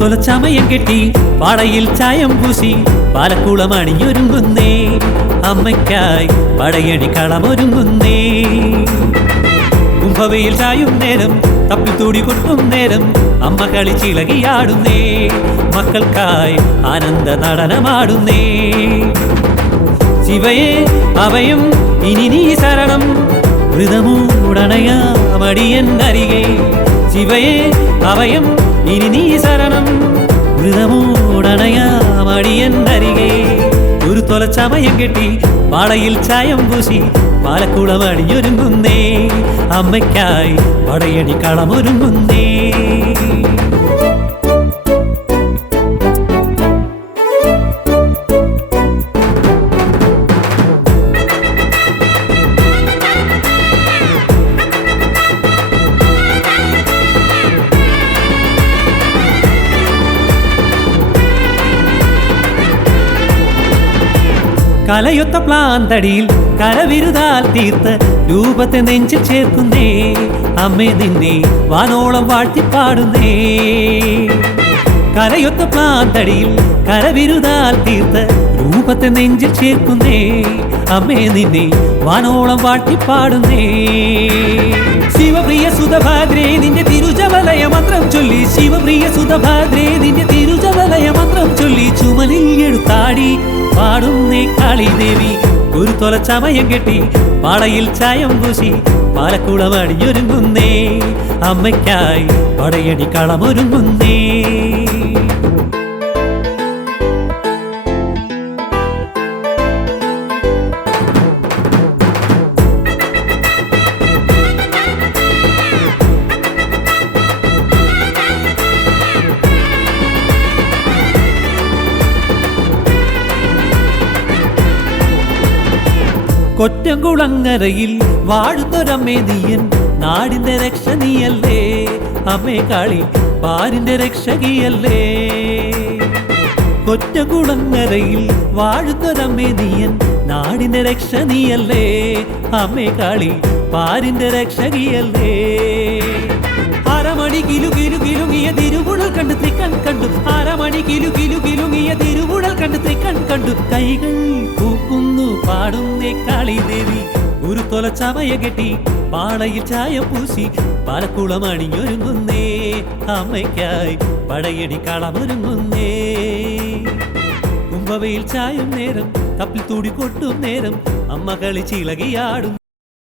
തൊലച്ചമയം കെട്ടി പാടയിൽ ചായം പൂശി പാലക്കുളം അണിഞ്ഞൊരുങ്ങുന്നേ, അമ്മയ്ക്കായി പടയണി കളമൊരുങ്ങുന്നേ. കുംഭവയിൽ ചായും നേരം തപ്പിത്തൂടി കൊട്ടും നേരം അമ്മ കളിച്ചിളകിയാടുന്നേ, മക്കൾക്കായി ആനന്ദ നടനമാടുന്നേ. ശിവയെ അഭയം ഇനി നീ ശരണം, മൃതമൂടണയാമടിയന്നരികെ. ശിവയെ അഭയം ഇനി നീ ശരണം, മൃതമൂടണയാമടിയന്നരികെ. ഒരു തൊലച്ചമയം കെട്ടി പാളയിൽ ചായം പൂശി പാലക്കുളം അണിഞ്ഞൊരുങ്ങുന്നേ, അമ്മയ്ക്കായി പടയണി കളമൊരുങ്ങുന്നേ. കലയൊത്ത പ്ലാന്തടിയിൽ കരവിരുതാൽ തീർത്ത രൂപത്തെ നെഞ്ചിൽ ചേർക്കുന്നേ, അമ്മേ നിന്നെ വാനോളം വാഴ്ത്തിപ്പാടുന്നേ. കലയൊത്ത പ്ലാന്തടിയിൽ കരവിരുതാൽ തീർത്ത രൂപത്തെ നെഞ്ചിൽ ചേർക്കുന്നേ, അമ്മേ നിന്നെ വാനോളം വാഴ്ത്തിപ്പാടുന്നേ. ശിവപ്രിയ സുതഭാദ്രേ നിന്റെ തിരുജവലയ മന്ത്രം ചൊല്ലി, ശിവപ്രിയ സുതഭാദ്രേ നിന്റെ തിരുജവലയ മന്ത്രം ചൊല്ലി ചുമലിൽ എടുത്താടി പാടുന്നേ കാളിദേവി. ഒരു തൊലച്ചമയം കെട്ടി പാളയിൽ ചായം പൂശി പാലക്കുളം അണിഞ്ഞൊരുങ്ങുന്നേ, അമ്മയ്ക്കായി പടയണി കളമൊരുങ്ങുന്നേ. കൊറ്റംകുളങ്ങരയിൽ വാഴുന്നൊരമ്മേ നീയൻ, നാടിന്റെ രക്ഷ നീയല്ലേ അമ്മേ കാളി, പാരിന്റെ രക്ഷകിയല്ലേ. കൊറ്റംകുളങ്ങരയിൽ വാഴുന്നൊരമ്മേ നീയൻ, നാടിന്റെ രക്ഷ നീയല്ലേ അമ്മേ കാളി, പാരിന്റെ രക്ഷകിയല്ലേ. അരമണി കിലു കിലു കിലുങ്ങിയ തിരുവുടൽ കണ്ട് തൃക്കൺ കണ്ടു, അരമണി കിലു കിലു കിലുങ്ങിയ തിരുവുടൽ കണ്ട് തൃക്കൺ കണ്ടു. കൈകൾ പൂക്കുന്നു പാടുന്നേ കാളിദേവി. ഒരു തൊലച്ചമയം കെട്ടി പാളയിൽ ചായം പൂശി പാലക്കുളം അണിഞ്ഞൊരുങ്ങുന്നേ, അമ്മയ്ക്കായി പടയണി കളമൊരുങ്ങുന്നേ. കുംഭവയിൽ ചായും നേരം കപ്പിൽ തൂടി കൊട്ടും നേരം അമ്മ കളിച്ചിളകിയാടും.